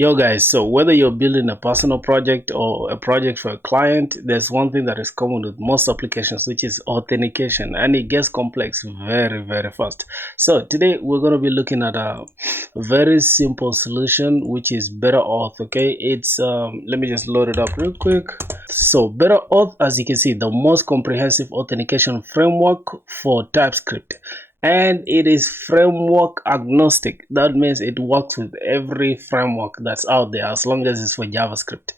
Yo guys, so whether you're building a personal project or a project for a client, there's one thing that is common with most applications, which is authentication, and it gets complex very fast. So today we're going to be looking at a very simple solution, which is Better-Auth. Okay, it's let me just load it up real quick. So Better-Auth, as you can see, the most comprehensive authentication framework for TypeScript. And it is framework agnostic. That means it works with every framework that's out there as long as it's for JavaScript.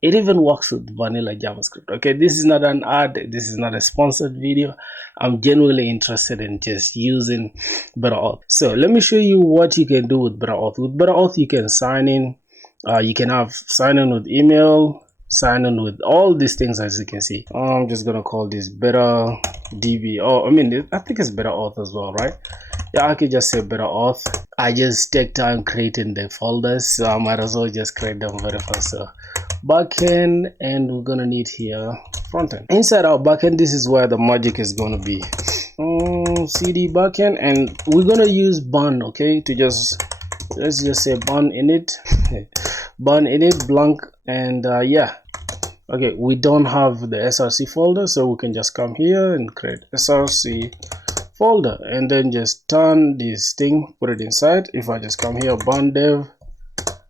It even works with vanilla JavaScript. Okay, this is not an ad, this is not a sponsored video. I'm genuinely interested in just using Better-Auth. So let me show you what you can do with Better-Auth. With Better-Auth, you can sign in. You can have sign in with email, sign in with all these things, as you can see. I'm just gonna call this Better DB. Oh, I mean, I think it's Better-Auth as well, right? Yeah, I could just say Better-Auth. I just take time creating the folders, so I might as well just create them very fast. So backend, and we're gonna need here frontend. Inside our backend, this is where the magic is gonna be. CD backend, and we're gonna use bun, okay, to just let's just say bun init bun init blank, and yeah, okay, we don't have the src folder, so we can just come here and create src folder and then just turn this thing, put it inside. If I just come here, bun dev,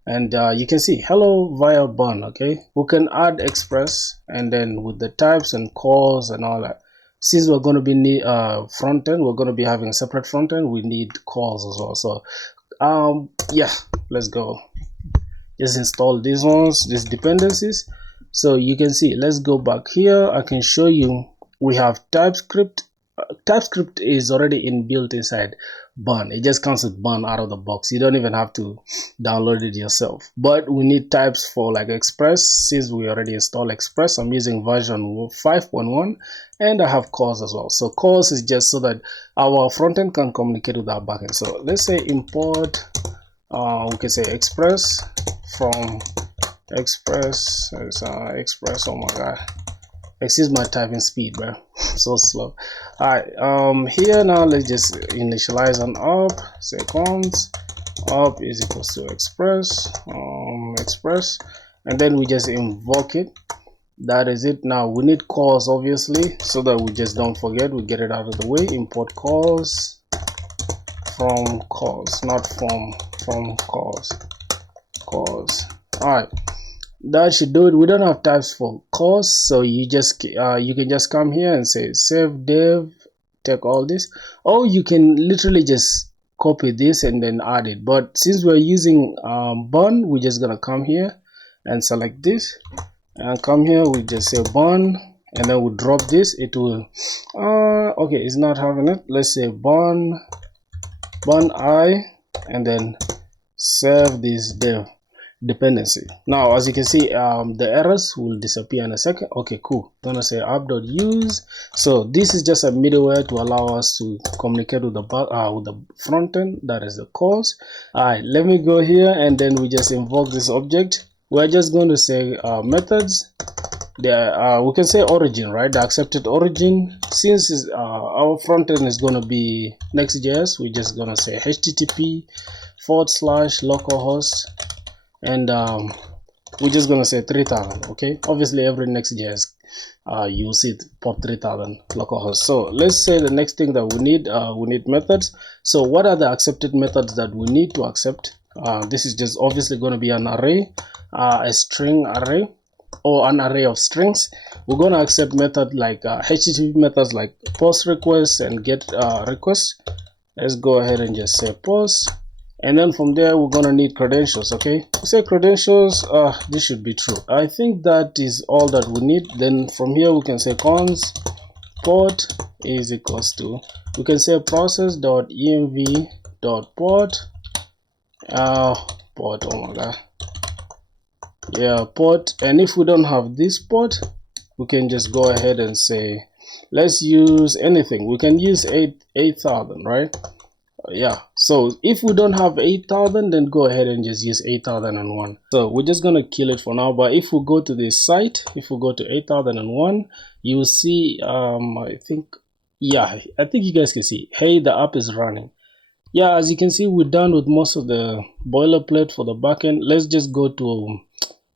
and you can see hello via bun. Okay, we can add express, and then with the types and calls and all that, since we're going to be front end, we're going to be having a separate front end, we need calls as well. So yeah, let's go. Just install these ones, these dependencies. So you can see, let's go back here. I can show you we have TypeScript. TypeScript is already inbuilt inside bun. It just comes with bun out of the box. You don't even have to download it yourself. But we need types for like express, since we already installed express. I'm using version 5.1, and I have calls as well. So calls is just so that our frontend can communicate with our backend. So let's say import, we can say express from express. Express, oh my god, excuse my typing speed, bro. So slow. All right, here now let's just initialize an up, say const up is equals to express, express, and then we just invoke it. That is it. Now we need calls, obviously, so that we just don't forget, we get it out of the way. Import calls from calls, not from calls. All right, that should do it. We don't have types for calls, so you just you can just come here and say save dev, take all this, or you can literally just copy this and then add it. But since we're using bun, we're just gonna come here and select this and come here, we just say bun, and then we drop this. It will okay, it's not having it. Let's say bun I, and then save this dev dependency. Now as you can see, the errors will disappear in a second. Okay, cool. Gonna say app.use. So this is just a middleware to allow us to communicate with the front end, that is the calls. All right, let me go here, and then we just invoke this object. We're just going to say methods. There we can say origin, right? The accepted origin. Since our front end is going to be Next.js, we're just going to say http://localhost, and we're just going to say 3000. Okay, obviously every Next.js you'll see it pop 3000 localhost. So let's say the next thing that we need methods. So what are the accepted methods that we need to accept? This is just obviously going to be an array, a string array, or an array of strings. We're going to accept method like HTTP methods like post request and get request. Let's go ahead and just say post, and then from there we're going to need credentials. Okay, we say credentials, this should be true. I think that is all that we need. Then from here we can say const port is equals to, we can say process.env.port port, oh my god, yeah, port. And if we don't have this port, we can just go ahead and say let's use anything. We can use 8000, right? Yeah, so if we don't have 8000, then go ahead and just use 8001. So we're just gonna kill it for now. But if we go to this site, if we go to 8001, you will see I think you guys can see, hey, the app is running. Yeah, as you can see, we're done with most of the boilerplate for the backend. Let's just go to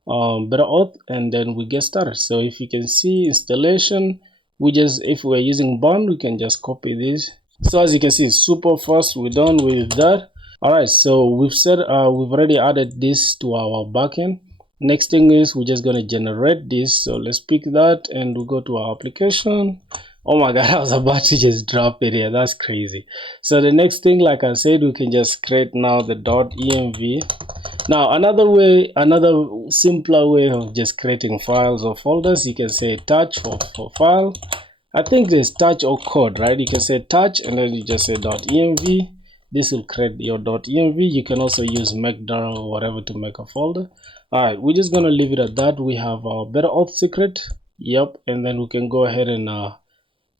Better-Auth and then we get started. So if you can see installation, if we're using Bond, we can just copy this. So as you can see, it's super fast. We're done with that. All right, so we've already added this to our backend. Next thing is we're just going to generate this. So let's pick that and we go to our application. Oh my god, I was about to just drop it here. That's crazy. So the next thing, like I said, we can just create now the .env. Now another simpler way of just creating files or folders, you can say touch for file. I think there's touch or code, right? You can say touch and then you just say .env. This will create your .env. You can also use Macdar or whatever to make a folder. All right, we're just gonna leave it at that. We have our Better-Auth secret. Yep, and then we can go ahead and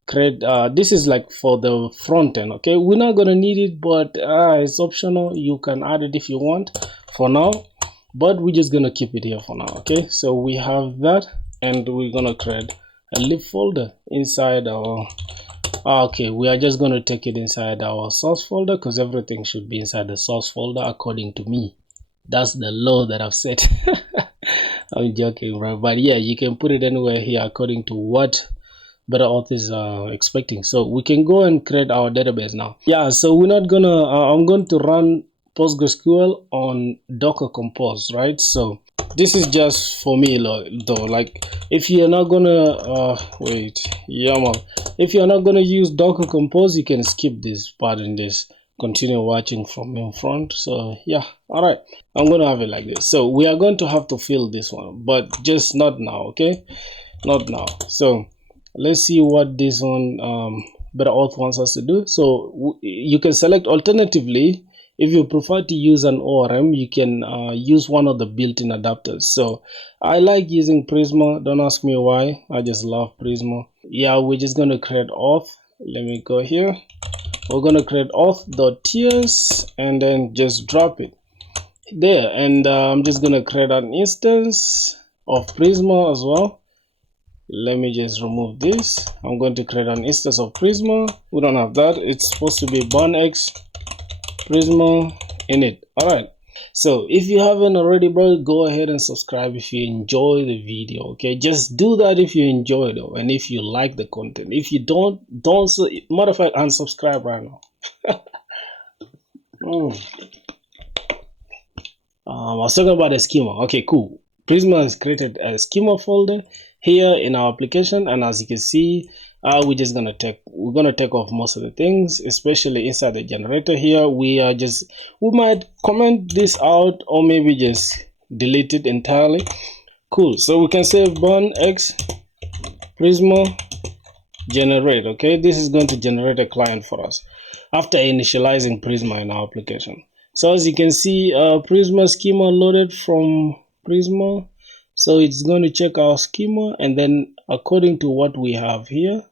create. This is like for the front end. Okay, we're not gonna need it, but it's optional. You can add it if you want. For now, but we're just gonna keep it here for now. Okay, so we have that, and we're gonna create a lib folder inside our okay, we are just going to take it inside our source folder because everything should be inside the source folder according to me. That's the law that I've set. I'm joking, right? But yeah, you can put it anywhere here according to what Better-Auth is expecting. So we can go and create our database now. Yeah, so we're not gonna I'm going to run postgreSQL on Docker Compose, right? So this is just for me though, like if you're not gonna wait, yeah man, if you're not gonna use Docker Compose, you can skip this part and just continue watching from in front. So yeah, all right, I'm gonna have it like this. So we are going to have to fill this one, but just not now. Okay, not now. So let's see what this one Better-Auth wants us to do. So you can select alternatively. If you prefer to use an ORM, you can use one of the built-in adapters. So I like using Prisma. Don't ask me why. I just love Prisma. Yeah, we're just going to create auth. Let me go here. We're going to create auth.ts and then just drop it there. And I'm just going to create an instance of Prisma as well. Let me just remove this. I'm going to create an instance of Prisma. We don't have that. It's supposed to be BurnX Prisma init. All right. So if you haven't already, bro, go ahead and subscribe if you enjoy the video. Okay, just do that if you enjoy it and if you like the content. If you don't matter of fact, unsubscribe right now. I was talking about a schema. Okay, cool. Prisma has created a schema folder here in our application, and as you can see, we're gonna take off most of the things, especially inside the generator here. We might comment this out or maybe just delete it entirely. Cool. So we can say burn x prisma generate. Okay, this is going to generate a client for us after initializing Prisma in our application. So as you can see, Prisma schema loaded from Prisma. So it's going to check our schema and then according to what we have here.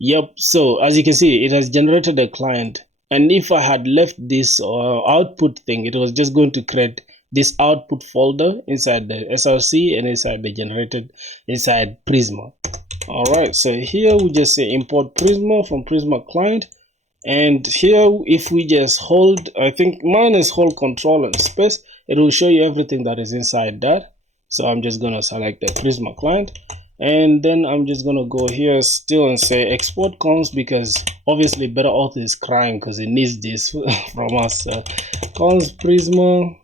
Yep. So as you can see, it has generated a client. And if I had left this output thing, it was just going to create this output folder inside the SRC and inside the generated inside Prisma. All right, so here we just say import Prisma from Prisma client, and here if we just hold, I think mine is hold control and space, it will show you everything that is inside that. So I'm just gonna select the Prisma client, and then I'm just gonna go here still and say export cons, because obviously Better-Auth is crying because it needs this from us. So cons Prisma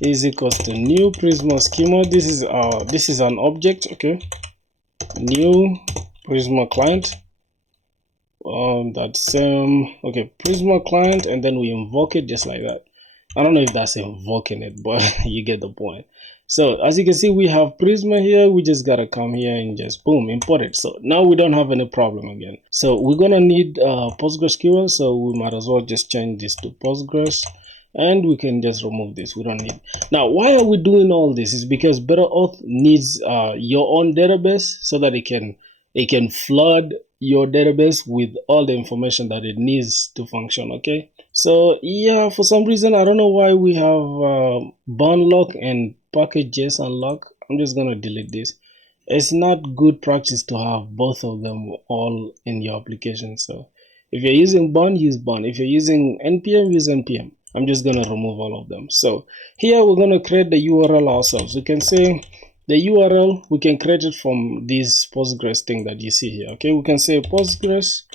is equals to new Prisma schema. This is an object. Okay, new Prisma client, that same, okay, Prisma client, and then we invoke it just like that. I don't know if that's invoking it, but you get the point. So as you can see, we have Prisma here. We just gotta come here and just boom, import it. So now we don't have any problem again. So we're gonna need PostgreSQL, so we might as well just change this to Postgres, and we can just remove this. We don't need. Now why are we doing all this? Is because Better-Auth needs your own database so that it can flood your database with all the information that it needs to function. Okay, so yeah, for some reason I don't know why we have bound lock and package.json lock. I'm just gonna delete this. It's not good practice to have both of them all in your application. So If you're using Bun, use Bun. If you're using npm, use npm. I'm just gonna remove all of them. So here we're gonna create the URL ourselves. We can say the URL, we can create it from this Postgres thing that you see here. Okay, we can say Postgres,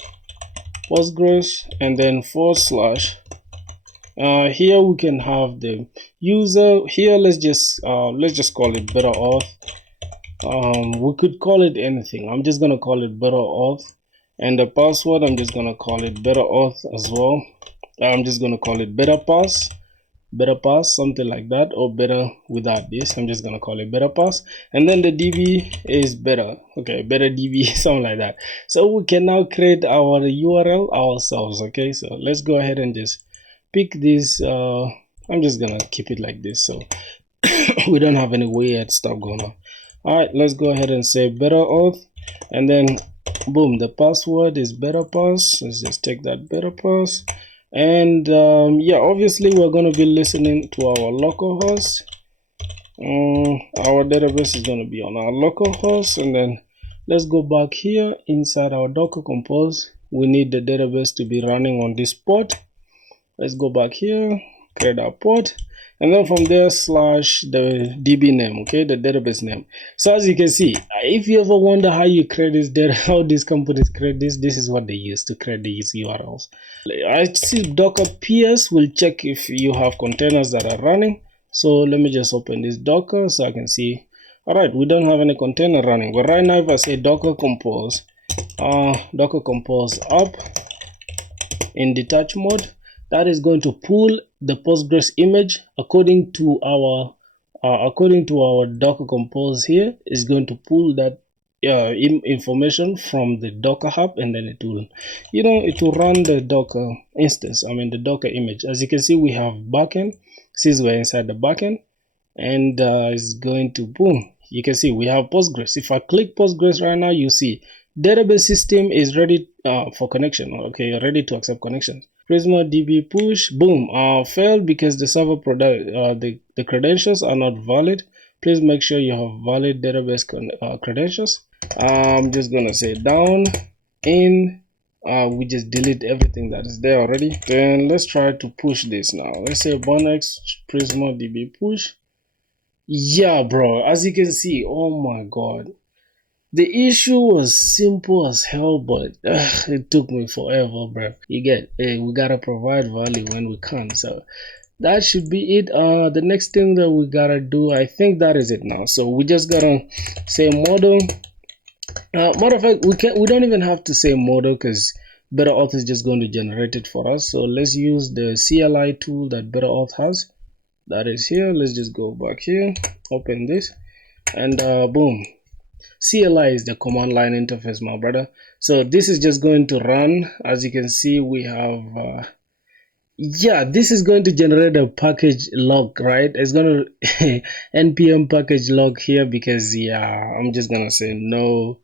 and then / here we can have the user. Here let's just call it Better-Auth. We could call it anything. I'm just gonna call it Better-Auth, and the password I'm just gonna call it Better-Auth as well. I'm just gonna call it better pass, something like that, or better without this. I'm just gonna call it better pass, and then the DB is better. Okay, better DB, something like that. So we can now create our URL ourselves. Okay, so let's go ahead and just pick this. I'm just gonna keep it like this, so we don't have any weird stuff going on. All right, let's go ahead and say Better-Auth, and then boom, the password is better pass. Let's just take that better pass. And yeah, obviously we're going to be listening to our localhost. Our database is going to be on our localhost, and then let's go back here inside our Docker Compose. We need the database to be running on this port. Let's go back here, create our port, and then from there slash the DB name, okay, the database name. So as you can see, if you ever wonder how you create this data, how these companies create this is what they use to create these URLs. I see Docker PS will check if you have containers that are running. So let me just open this Docker so I can see. All right, we don't have any container running, but right now if I say Docker Compose up in detach mode, that is going to pull the Postgres image according to our Docker Compose. Here is going to pull that information from the Docker hub, and then it will run the Docker instance, the Docker image. As you can see, we have backend. Since we're inside the backend, and it's going to boom. You can see we have Postgres. If I click Postgres right now, you see database system is ready for connection. Okay, ready to accept connections. Prisma DB push, boom, failed because the server product the credentials are not valid. Please make sure you have valid database credentials. I'm just gonna say down in. We just delete everything that is there already. Then let's try to push this now. Let's say bonex prisma db push. Yeah, bro, as you can see, oh my god, the issue was simple as hell, but it took me forever, bro. You get, hey, we gotta provide value when we can. So that should be it. The next thing that we gotta do, I think that is it now. So we just gotta say model. Matter of fact, we don't even have to say model because Better-Auth is just going to generate it for us. So let's use the CLI tool that Better-Auth has. That is here. Let's just go back here, open this, and boom. CLI is the command line interface, my brother. So this is just going to run. As you can see, we have yeah, this is going to generate a package log, right? It's going to npm package log here because yeah, I'm just gonna say no.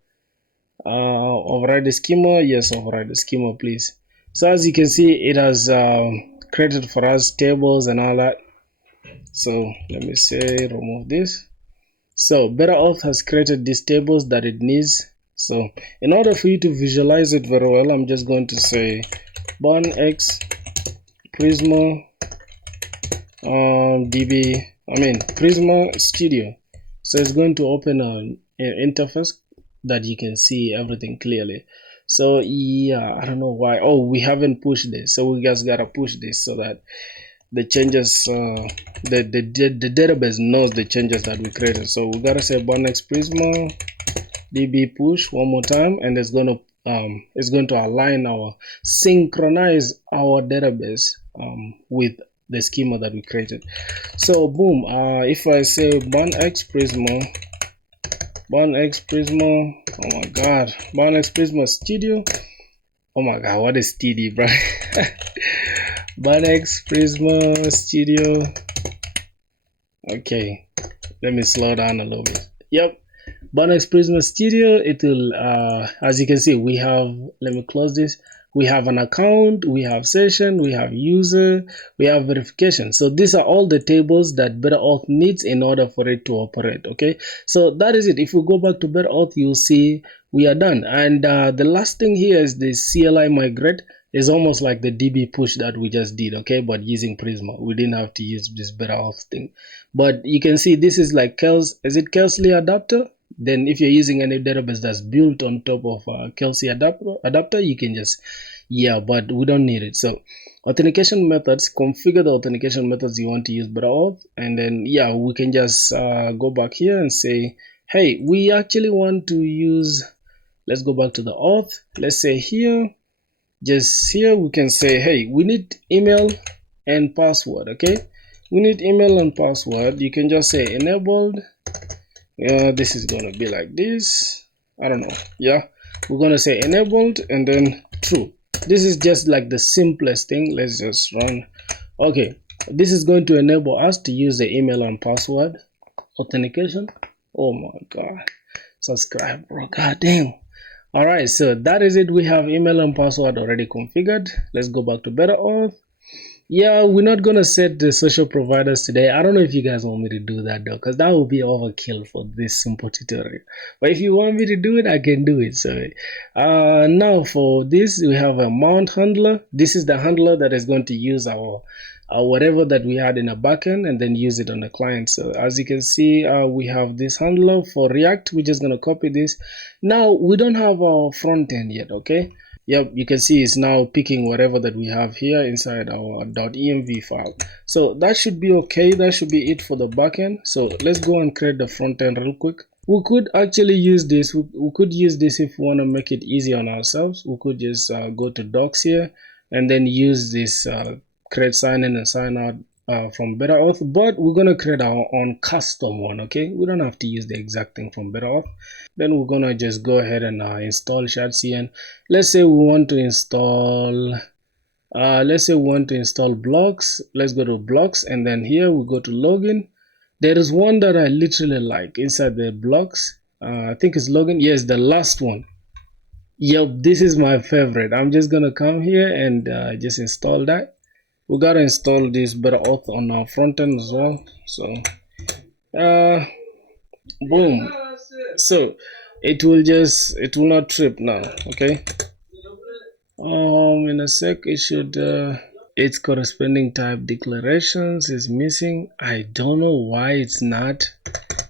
Override the schema. Yes, override the schema, please. So as you can see, it has created for us tables and all that. So let me say remove this. So Better-Auth has created these tables that it needs. So in order for you to visualize it very well, I'm just going to say bonex prisma prisma studio. So it's going to open an interface that you can see everything clearly. So yeah, I don't know why. Oh, we haven't pushed this, so we just gotta push this so that the changes the database knows the changes that we created. So we gotta say bonex prisma db push one more time, and it's going to align our synchronize our database with the schema that we created. So boom, if I say bonex prisma, oh my god, bonex prisma studio, oh my god, what is TD, bro? bonex prisma studio. Okay, let me slow down a little bit. Yep, bonex prisma studio, it will as you can see, we have, let me close this, we have an account, we have session, we have user, we have verification. So these are all the tables that Better-Auth needs in order for it to operate. Okay, so that is it. If we go back to Better-Auth, you'll see we are done. And the last thing here is the CLI migrate. It's almost like the DB push that we just did, okay, but using Prisma. We didn't have to use this Better-Auth thing. But you can see this is like is it Kelsey adapter? Then if you're using any database that's built on top of Kelsey adapter, you can just, yeah, but we don't need it. So authentication methods, configure the authentication methods you want to use Better-Auth, and then yeah, we can just go back here and say, hey, we actually want to use, let's go back to the auth. Let's say here, just here we can say, hey, we need email and password. Okay, we need email and password. You can just say enabled. This is gonna be like this, I don't know. Yeah, we're gonna say enabled and then true. This is just like the simplest thing. Let's just run. Okay, this is going to enable us to use the email and password authentication. Oh my god, subscribe, bro, god damn. All right, so that is it. We have email and password already configured. Let's go back to Better-Auth. Yeah, we're not gonna set the social providers today. I don't know if you guys want me to do that though, because that will be overkill for this simple tutorial. But if you want me to do it, I can do it. So now for this, we have a mount handler. This is the handler that is going to use our whatever that we had in a backend and then use it on the client. So as you can see, we have this handler for React. We're just gonna copy this. Now we don't have our front end yet, okay? Yep, you can see it's now picking whatever that we have here inside our .env file. So that should be okay. That should be it for the backend. So let's go and create the front end real quick. We could actually use this. We could use this if we want to make it easy on ourselves. We could just go to docs here and then use this create sign in and sign out from Better-Auth, but we're going to create our own custom one. Okay, we don't have to use the exact thing from Better-Auth. Then we're gonna just go ahead and install shadcn. Let's say we want to install blocks. Let's go to blocks, and then here we go to login. There is one that I literally like inside the blocks. I think it's login. Yes, the last one. Yep, this is my favorite. I'm just gonna come here and just install that. We gotta install this Better-Auth on our front end as well. So boom. So it will not trip now. Okay, in a sec it should its corresponding type declarations is missing. I don't know why it's not.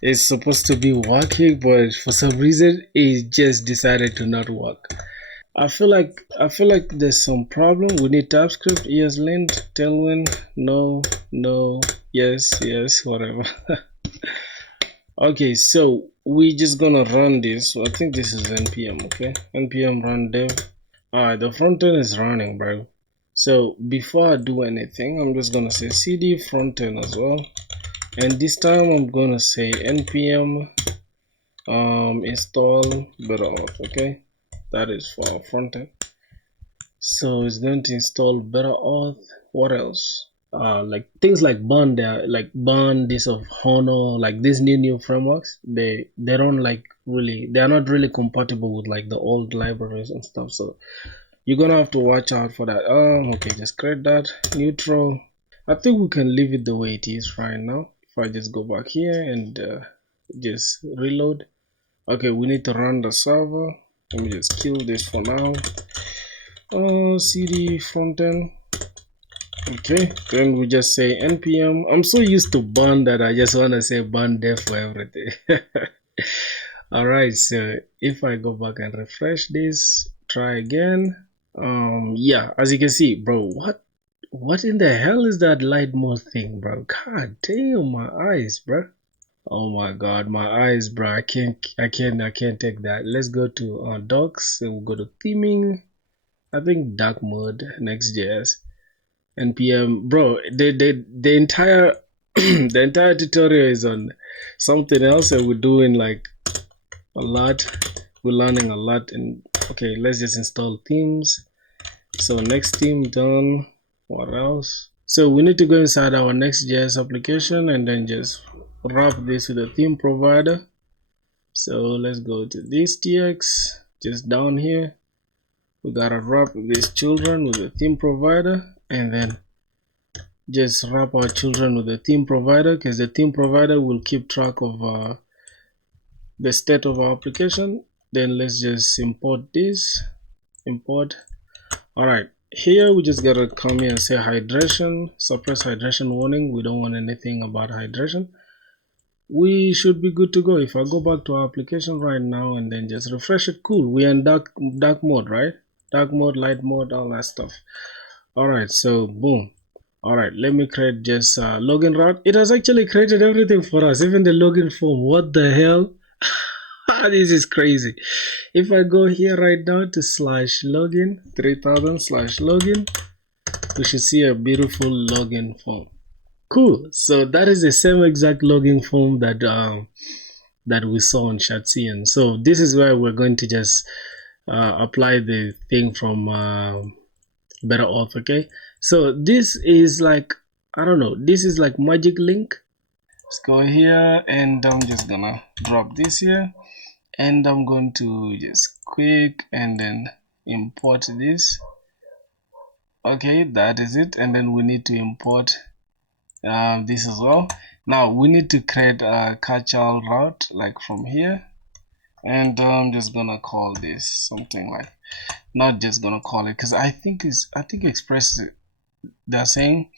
It's supposed to be working, but for some reason it just decided to not work. I feel like there's some problem. We need TypeScript, ESLint, Tailwind, no, yes, whatever. Okay, so we just gonna run this. So I think this is npm. Okay, npm run dev. Alright, the front end is running, bro. So before I do anything, I'm just gonna say cd front end as well, and this time I'm gonna say npm install Better-Auth. Okay, that is for our front end. So it's going to install Better-Auth. What else? Like things like Bond, like Bond, this of Honor, like these new frameworks, they don't like really, they are not really compatible with like the old libraries and stuff. So you're gonna have to watch out for that. Okay, just create that neutral. I think we can leave it the way it is right now. If I just go back here and just reload. Okay, we need to run the server. Let me just kill this for now. cd frontend. Okay, then we just say npm. I'm so used to Bond that I just want to say Bond dev for everything. All right, so if I go back and refresh this, try again. Yeah, as you can see, bro, what in the hell is that light mode thing, bro? God damn, my eyes, bro. Oh my god, my eyes, bro. I can't take that. Let's go to docs, and we'll go to theming. I think dark mode, Next.js, npm, bro. The entire the entire tutorial is on something else, and we're doing like a lot. We're learning a lot. And okay, let's just install themes. So next theme done. What else? So we need to go inside our Next.js application and then just wrap this with a theme provider. So let's go to this tx, just down here. We gotta wrap these children with a theme provider, and then just wrap our children with the theme provider, because the theme provider will keep track of the state of our application. Then let's just import this. Import. All right, here we just gotta come here and say hydration, suppress hydration warning. We don't want anything about hydration. We should be good to go. If I go back to our application right now and then just refresh it, cool. We're in dark mode, right? Dark mode, light mode, all that stuff. All right, so boom. All right, let me create just login route. It has actually created everything for us, even the login form. What the hell? This is crazy. If I go here right now to /login 3000/login, we should see a beautiful login form. Cool. So that is the same exact login form that we saw on shadcn. So this is where we're going to just apply the thing from Better-Auth. Okay. So this is like, I don't know. This is like magic link. Let's go here and I'm just gonna drop this here. And I'm going to just quick and then import this. Okay, that is it. And then we need to import this as well. Now we need to create a catch-all route like from here, and I'm just gonna call this something like, not just gonna call it because I think Express, they're saying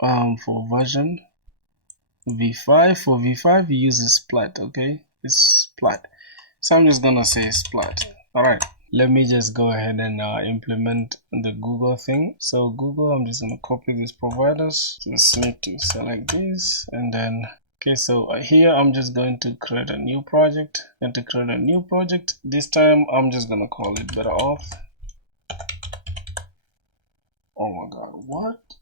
for version v5, for v5 you use a splat. Okay, it's splat. So I'm just gonna say splat. All right, let me just go ahead and implement the Google thing. So Google, I'm just gonna copy these providers. Just need to select this and then, okay, so here I'm just going to create a new project. And to create a new project, this time I'm just gonna call it Better-Auth. Oh my god, what?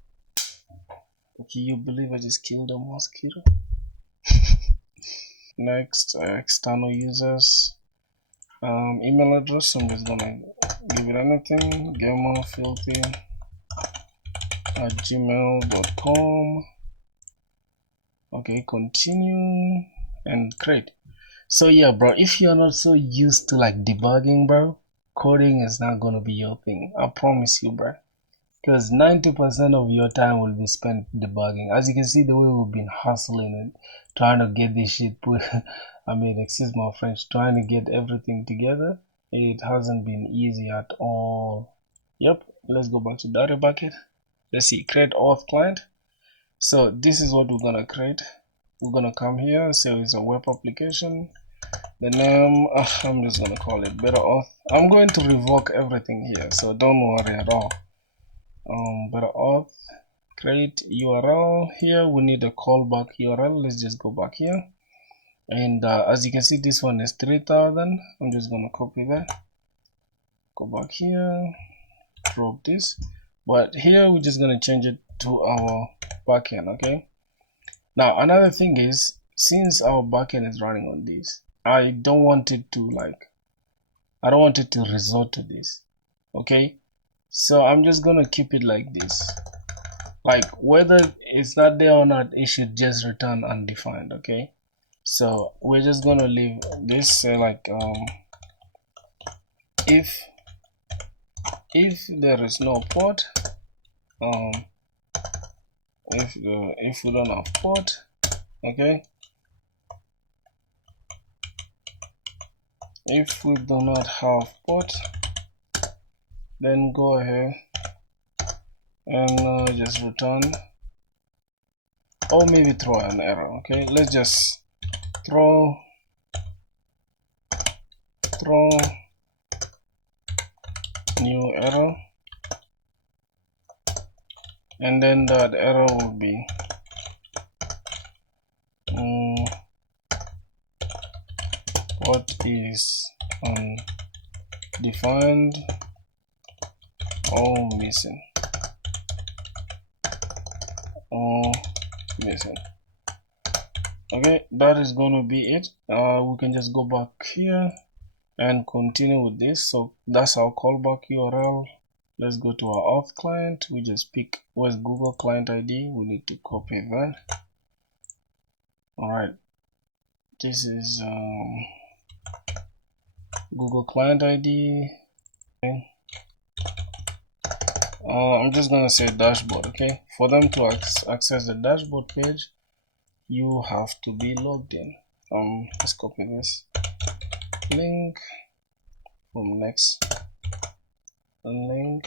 Okay, you believe I just killed a mosquito? Next, external users. Email address, I'm just gonna give it anything, gamerfilthy@gmail.com. Okay, continue and create. So yeah, bro, if you're not so used to like debugging, bro, coding is not gonna be your thing. I promise you, bro. Because 90% of your time will be spent debugging. As you can see, the way we've been hustling and trying to get this shit put, I mean, excuse my French, trying to get everything together, it hasn't been easy at all. Yep, let's go back to data bucket. Let's see, create auth client. So this is what we're gonna create. We're gonna come here, so it's a web application. The name, I'm just gonna call it Better-Auth. I'm going to revoke everything here, so don't worry at all. Better-Auth, create URL. Here we need a callback URL. Let's just go back here, and as you can see, this one is 3000. I'm just gonna copy that, go back here, drop this, but here we're just gonna change it to our backend. Okay, now another thing is, since our backend is running on this, I don't want it to resort to this. Okay, so I'm just gonna keep it like this. Like whether it's not there or not, it should just return undefined. Okay, so we're just gonna leave this, say like if there is no port, if we don't have port, okay, if we do not have port, then go ahead and just return, or maybe throw an error. Okay, let's just throw new error, and then that error will be what is undefined or missing, okay, that is going to be it. We can just go back here and continue with this. So that's our callback URL. Let's go to our auth client. We just pick where's Google client ID. We need to copy that. All right, this is Google client ID. Okay. I'm just gonna say dashboard. Okay, for them to access the dashboard page, you have to be logged in. Let's copy this link from next link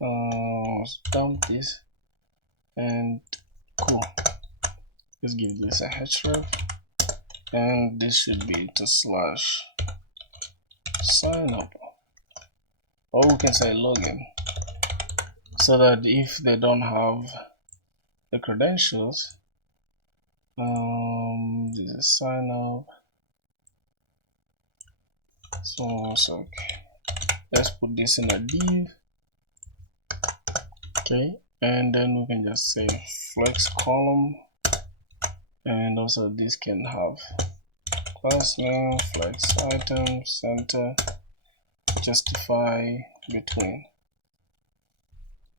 let's dump this and cool. Let's give this a href, and this should be to slash sign up, or we can say login, so that if they don't have the credentials, this is sign up. So let's put this in a div, okay, and then we can just say flex column, and also this can have class name, flex item, center, justify, between,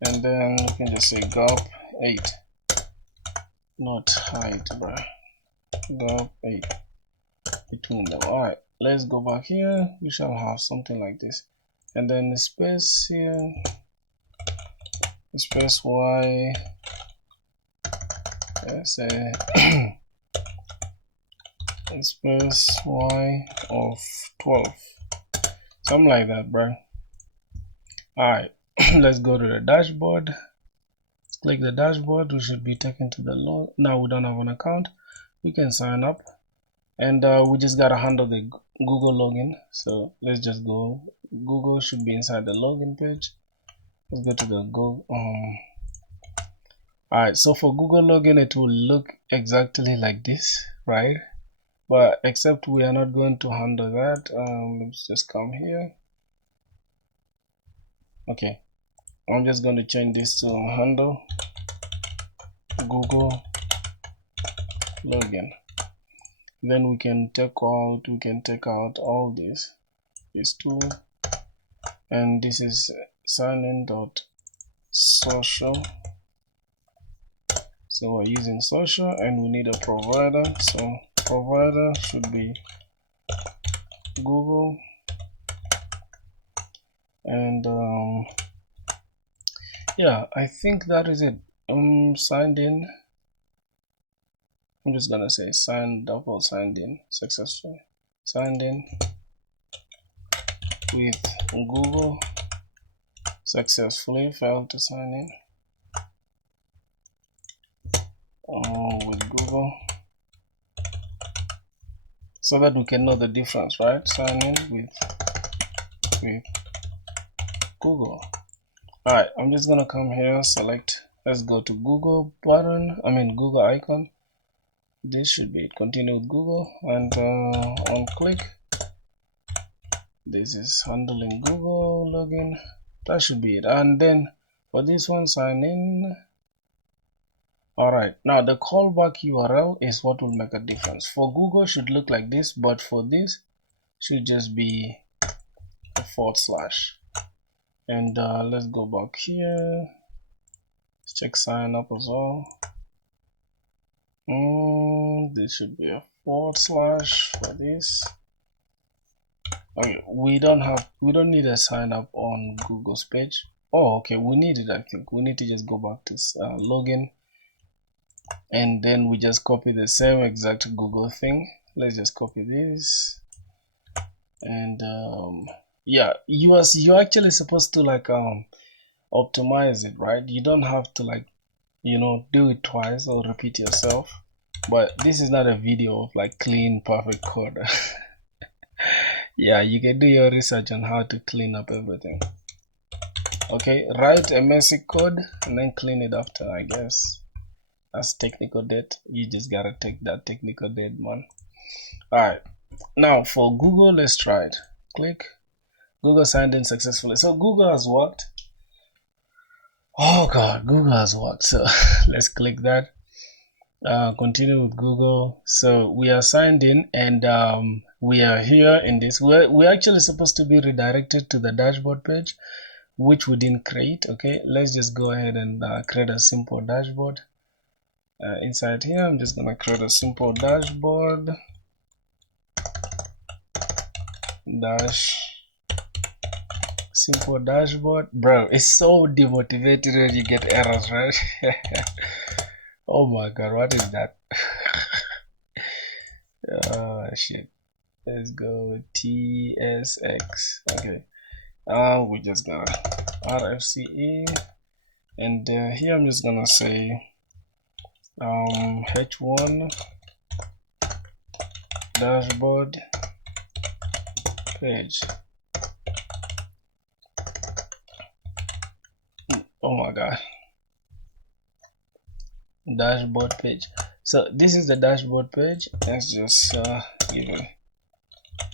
and then we can just say gulp 8, not height, bro, gulp 8 between them. All right, let's go back here. We shall have something like this, and then the space here, space y, let's say space y of 12, something like that, bro. All right, let's go to the dashboard. Let's click the dashboard. We should be taken to the log. Now we don't have an account, we can sign up, and we just gotta handle the Google login. So let's just go. Google should be inside the login page. Let's go to the Go. Alright, so for Google login, it will look exactly like this, right? But except we are not going to handle that. Let's just come here. Okay, I'm just going to change this to handle Google login. Then we can take out all these two, and this is signin.social. So we're using social, and we need a provider. So provider should be Google, and yeah, I think that is it. Signed in. I'm just gonna say signed in successfully. Signed in with Google successfully. Failed to sign in with Google, so that we can know the difference, right? Sign in with Google. All right, I'm just gonna come here, select. Let's go to Google button. Google icon. This should be it. Continue with Google, and on click. This is handling Google login. That should be it. And then for this one, sign in. All right, now the callback URL is what will make a difference. For Google should look like this, but for this should just be a /. And let's go back here. Let's check sign up as well. This should be a / for this. Okay, we don't need a sign up on Google's page. Oh, okay, we need it. I think we need to just go back to login, and then we just copy the same exact Google thing. Let's just copy this, and yeah, you're actually supposed to like optimize it, right? You don't have to like do it twice or repeat yourself. But this is not a video of like clean perfect code. Yeah, you can do your research on how to clean up everything. Okay, write a messy code and then clean it after, I guess. That's technical debt. You just gotta take that technical debt, man. Alright, now for Google, let's try it. Click. Google signed in successfully. So Google has worked. Oh god, Google has worked. So let's click that. Continue with Google. So we are signed in, and we are here in this. We're actually supposed to be redirected to the dashboard page, which we didn't create. Okay, let's just go ahead and create a simple dashboard. Inside here, I'm just gonna create a simple dashboard simple dashboard. Bro, it's so demotivated when you get errors, right? Oh my god, what is that? Oh shit. Let's go TSX. Okay. we just gonna rfce, and here I'm just gonna say h1 dashboard page. Oh my god, dashboard page. So this is the dashboard page. Let's just give it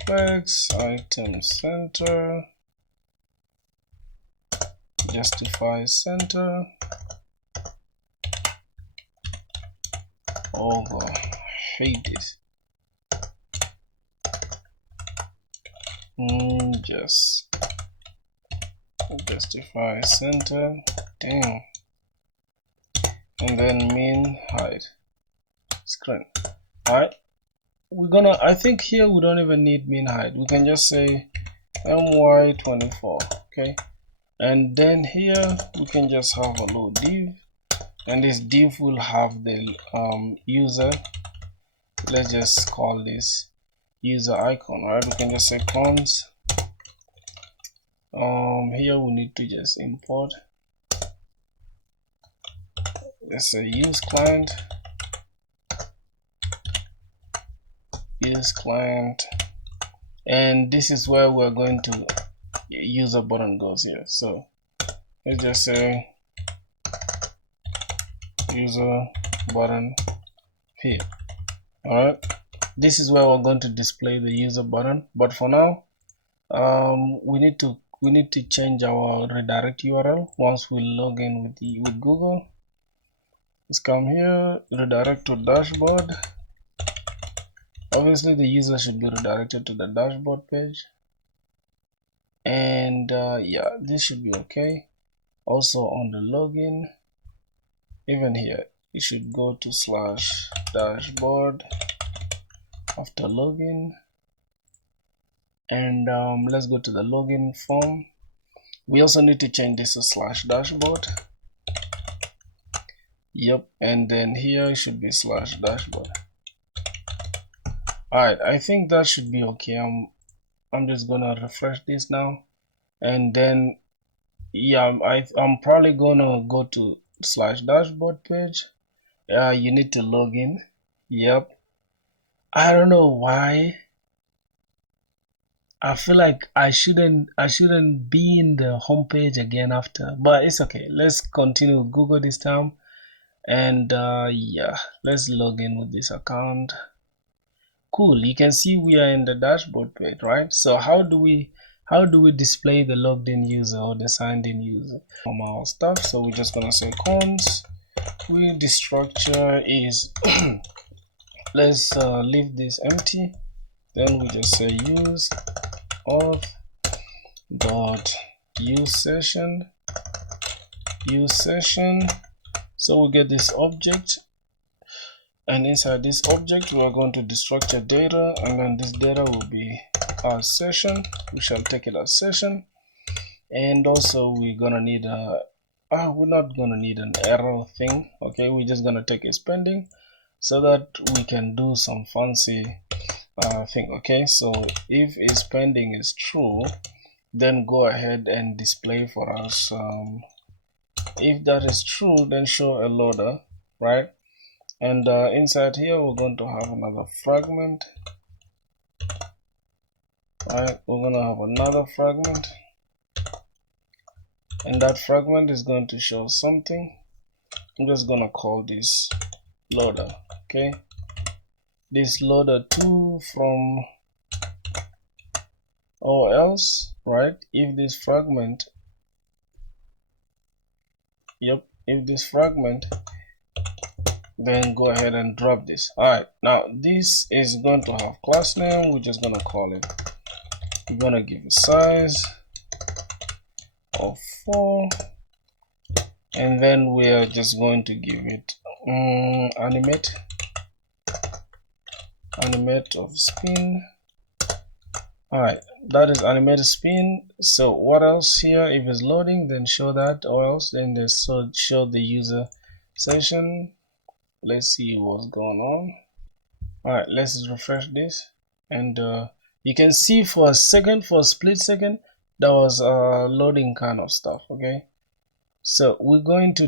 flex item center, justify center. Oh god, I hate this. Just justify center. Damn. And then min height screen. Alright, I think here we don't even need min height. We can just say my24. Okay, and then here we can just have a load div, and this div will have the user. Let's just call this user icon. Right, we can just say cons. Here we need to just import, let's say use client, and this is where we're going to user button goes here. So let's just say user button here. Alright, this is where we're going to display the user button, but for now we need to change our redirect URL once we log in with Google. Let's come here, redirect to dashboard. Obviously the user should be redirected to the dashboard page, and yeah, this should be okay. Also on the login, even here you should go to /dashboard after login, and let's go to the login form. We also need to change this to /dashboard. Yep, and then here it should be /dashboard. Alright, I think that should be okay. I'm just gonna refresh this now, and then yeah, I'm probably gonna go to /dashboard page. You need to log in. Yep, I don't know why I feel like I shouldn't be in the home page again after, but it's okay. Let's continue with Google this time, and yeah, let's log in with this account. Cool, you can see we are in the dashboard page, right? So how do we display the logged in user or the signed in user from our stuff? So we're just gonna say cons. The structure is let's leave this empty. Then we just say use auth dot use session. So we get this object, and inside this object we are going to destructure data, and then this data will be our session. We shall take it as session, and also we're gonna need a we're not gonna need an error thing. Okay, we're just gonna take a pending so that we can do some fancy thing. Okay, so if is pending is true, then go ahead and display for us. If that is true, then show a loader, right? And inside here we're going to have another fragment. Alright, we're gonna have another fragment, and that fragment is going to show something. I'm just gonna call this loader. Okay, this loader 2 from or else, right? If this fragment, yep, if this fragment, then go ahead and drop this. Alright, now this is going to have class name. We're just gonna call it, we're gonna give it size of 4, and then we are just going to give it animate of spin. Alright, that is animated spin. So what else here? If it's loading, then show that, or else then just show the user session. Let's see what's going on. Alright, let's refresh this, and you can see for a split second that was loading kind of stuff. Okay, so we're going to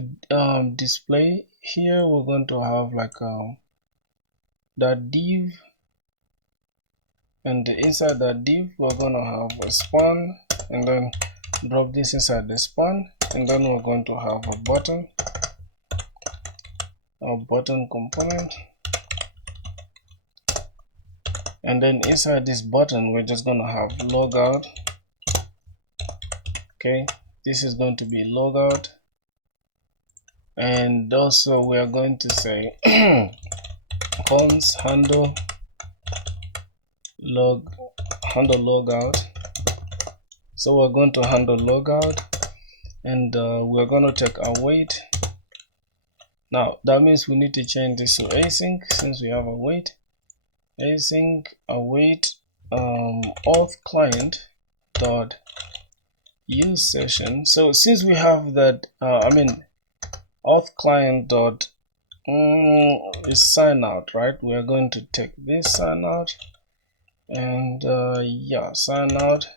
display here. We're going to have like that div, and inside that div we're going to have a span, and then drop this inside the span, and then we're going to have a button component, and then inside this button we're just going to have logout. Okay, this is going to be logout, and also we are going to say cons handle logout. So we're going to handle logout, and we're going to take await. Now that means we need to change this to async, since we have await. Async await auth client dot use session. So since we have that auth client dot is sign out, right? We are going to take this sign out, and yeah, sign out.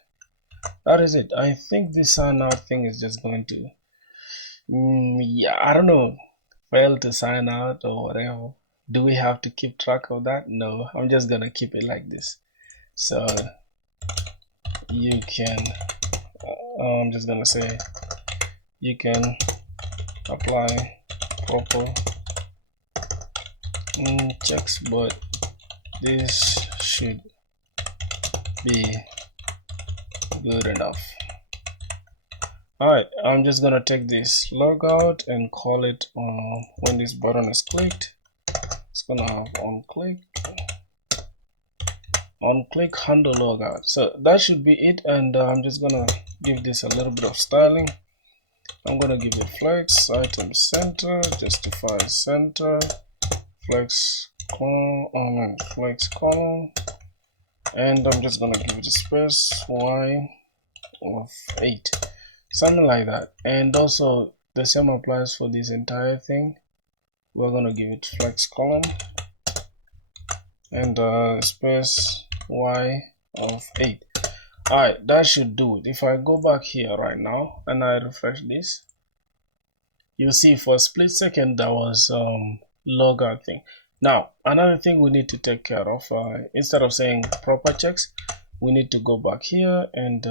That is it. I think this sign out thing is just going to yeah, I don't know, fail to sign out or whatever. Do we have to keep track of that? No, I'm just gonna keep it like this. So you can I'm just gonna say you can apply proper checks, but this should be good enough. Alright, I'm just gonna take this logout and call it when this button is clicked. It's gonna have on click handle logout. So that should be it, and I'm just gonna give this a little bit of styling. I'm gonna give it flex item center, justify center, flex column, and I'm just gonna give it a space y of 8, something like that. And also the same applies for this entire thing. We're gonna give it flex column and space y of 8. Alright, that should do it. If I go back here right now and I refresh this, you'll see for a split second that was logout thing. Now another thing we need to take care of, instead of saying proper checks, we need to go back here, and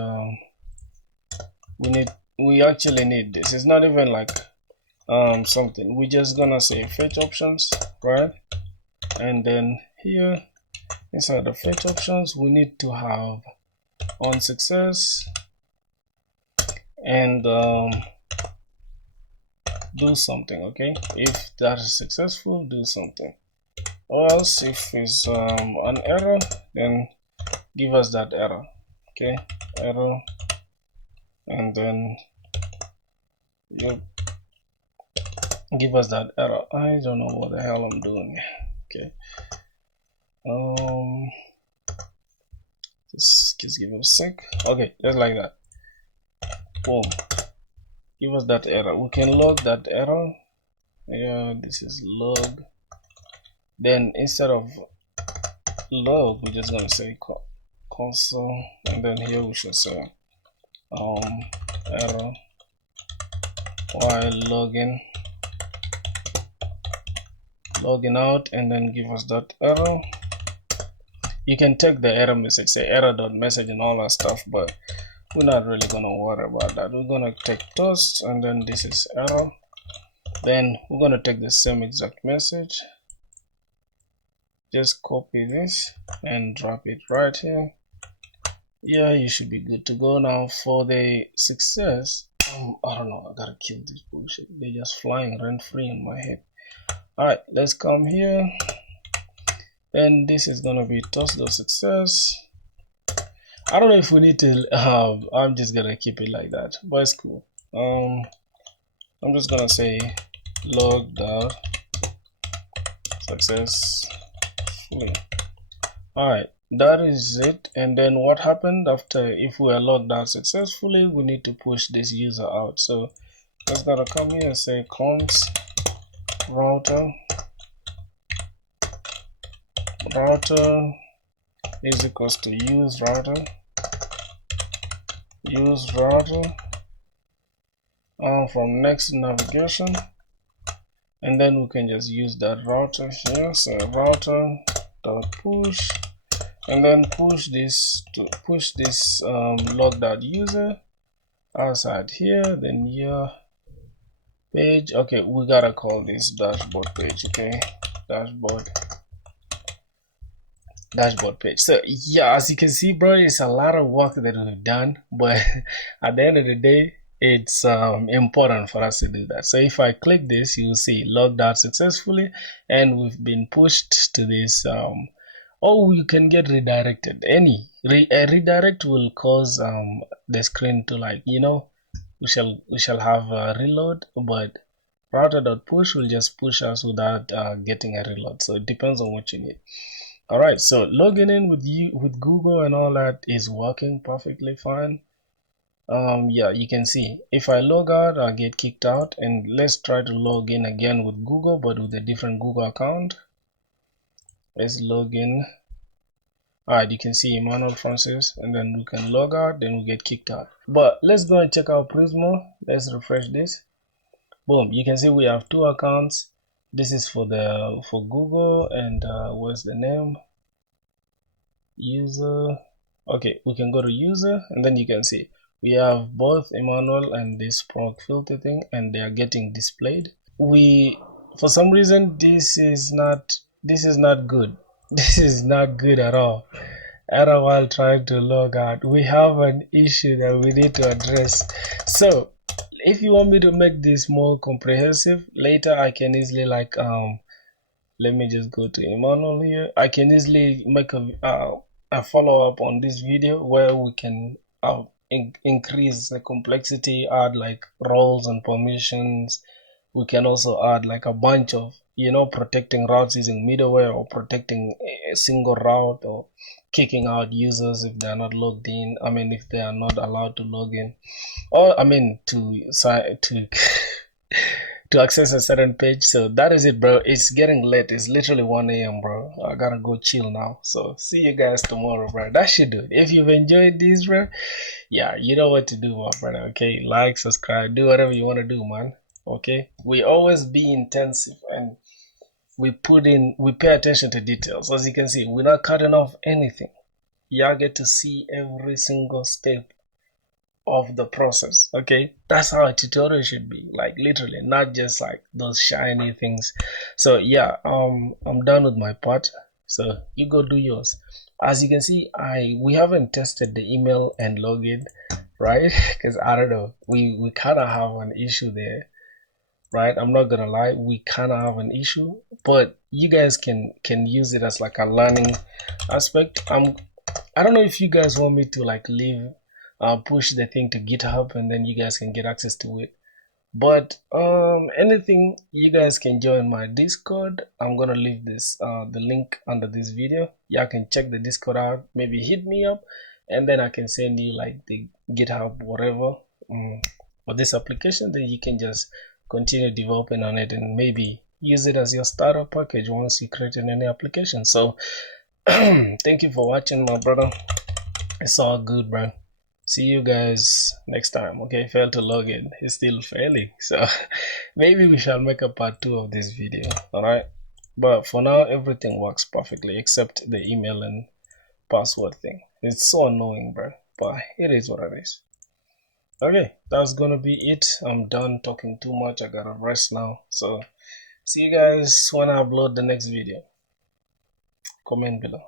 we actually need this. It's not even like something. We're just gonna say fetch options, right? And then here inside the fetch options we need to have on success, and do something. Okay, if that is successful, do something, or else if it's an error, then give us that error. Okay, error, and then you give us that error. I don't know what the hell I'm doing. Okay, just give it a sec. Okay, just like that. Boom, give us that error. We can log that error. Yeah, this is log. Then instead of log, we're just gonna say console, and then here we should say error while logging out, and then give us that error. You can take the error message, say error.message and all that stuff, but we're not really gonna worry about that. We're gonna take toast, and then this is error. Then we're gonna take the same exact message, just copy this and drop it right here. Yeah, you should be good to go. Now for the success, I don't know, I gotta kill this bullshit. They're just flying rent free in my head. Alright, let's come here, and this is gonna be toast.success. I don't know if we need to have, I'm just gonna keep it like that, but it's cool. I'm just gonna say logged out successfully. Alright, that is it. And then what happened after, if we are logged out successfully, we need to push this user out. So let's gotta come here and say const router is equals to use router use router from next navigation, and then we can just use that router here. So router dot push, and then push this log.user outside here, then here page. Okay, we gotta call this dashboard page. Okay, dashboard page. So yeah, as you can see, bro, it's a lot of work that we've done, but at the end of the day, it's important for us to do that. So if I click this, you will see logged out successfully, and we've been pushed to this or you can get redirected. A redirect will cause the screen to, like, you know, we shall have a reload, but router.push will just push us without getting a reload. So it depends on what you need. All right, so logging in with Google and all that is working perfectly fine. Yeah, you can see if I log out, I get kicked out, and let's try to log in again with Google, but with a different Google account. Let's log in. All right, you can see Emmanuel Francis, and then we can log out, then we get kicked out. But let's go and check out Prisma. Let's refresh this. Boom, you can see we have two accounts. This is for Google, and what's the name? User. Okay, we can go to user, and then you can see we have both Emmanuel and this proc filter thing, and they are getting displayed. For some reason, this is not good. This is not good at all. While trying to log out, we have an issue that we need to address. So if you want me to make this more comprehensive later, I can easily, like, let me just go to Emmanuel here. I can easily make a follow-up on this video where we can increase the complexity, add like roles and permissions. We can also add like a bunch of, you know, protecting routes using middleware, or protecting a single route, or kicking out users if they are not logged in. I mean, if they are not allowed to log in, or I mean to to access a certain page. So that is it, bro. It's getting late. It's literally 1 a.m, bro. I gotta go chill now. So see you guys tomorrow, bro. That should do it. If you've enjoyed this, bro, yeah, you know what to do, my brother. Okay, like, subscribe, do whatever you want to do, man. Okay, we always be intensive, and we pay attention to details. As you can see, we're not cutting off anything. Y'all get to see every single step of the process. Okay, that's how a tutorial should be, like, literally, not just like those shiny things. So yeah, I'm done with my part, so you go do yours. As you can see, we haven't tested the email and login, right? Because I don't know, we kind of have an issue there, right? I'm not gonna lie, we kind of have an issue, but you guys can use it as like a learning aspect. I don't know if you guys want me to like leave push the thing to GitHub, and then you guys can get access to it. But anything, you guys can join my Discord. I'm gonna leave this the link under this video. Y'all can check the Discord out. Maybe hit me up, and then I can send you like the GitHub whatever for this application. Then you can just continue developing on it, and maybe use it as your starter package once you create any application. So thank you for watching, my brother. It's all good, bro. See you guys next time. Okay, failed to log in. It's still failing, so maybe we shall make a part 2 of this video. All right, but for now, everything works perfectly except the email and password thing. It's so annoying, bro, but it is what it is. Okay, that's gonna be it. I'm done talking too much. I gotta rest now. So see you guys when I upload the next video. Comment below.